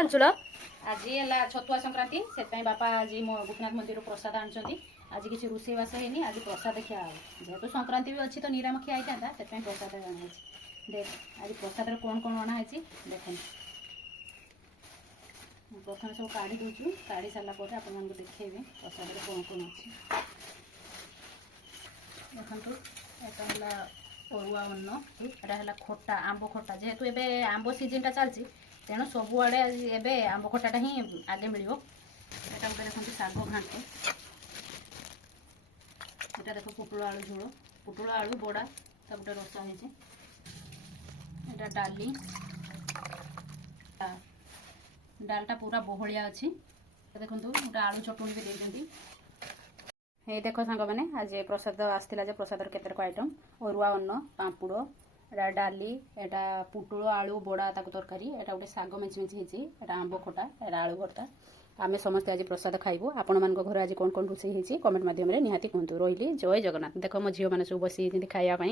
आंचुल आज है छतुआ संक्रांति से बापा आज गोपीनाथ मंदिर प्रसाद आनी आज किसी रोषेईवास है आज प्रसाद खिया जेहेतु संक्रांति भी अच्छी तो निराम खिया होता से प्रसाद अणाई देख आज प्रसाद कौन कौन अणाई देख प्रथम सब काढ़ी दूचु काढ़ी सारापर आपको देखेबी प्रसाद कौन कौन अच्छी देखु यहाँ अरुआ अन्न यहाँ खटा आंब खटा जेहेतु एबे आंब सीजन चलती तेणु सबुआड़े एबे आंब खटाटा ही आगे मिल देखते शाग घाट यहाँ देख पुटुल आलू झोल पुटुल आलू बड़ा सब गोटे रसा है डाली डालटा पूरा बहलिया अच्छी देखो गोटे आलू चटुणी भी देती ये देख सांग मैंने आज प्रसाद आसला प्रसाद केतक आइटम अरुआ अन्न पांपुड़ एटा डाली एटा पुटुल आलू बड़ा ताको तरकारी एटा गोटे साग मेची मेची होता आंब खटा एटा आलू भर्ता आमे समस्ते आज प्रसाद खाइबू आपण मान घर आज कौन कौन रोषेई होती कमेंट माध्यम निहाती कहतु रही जय जगन्नाथ देख मो झील मैंने सब बसी खाइबा।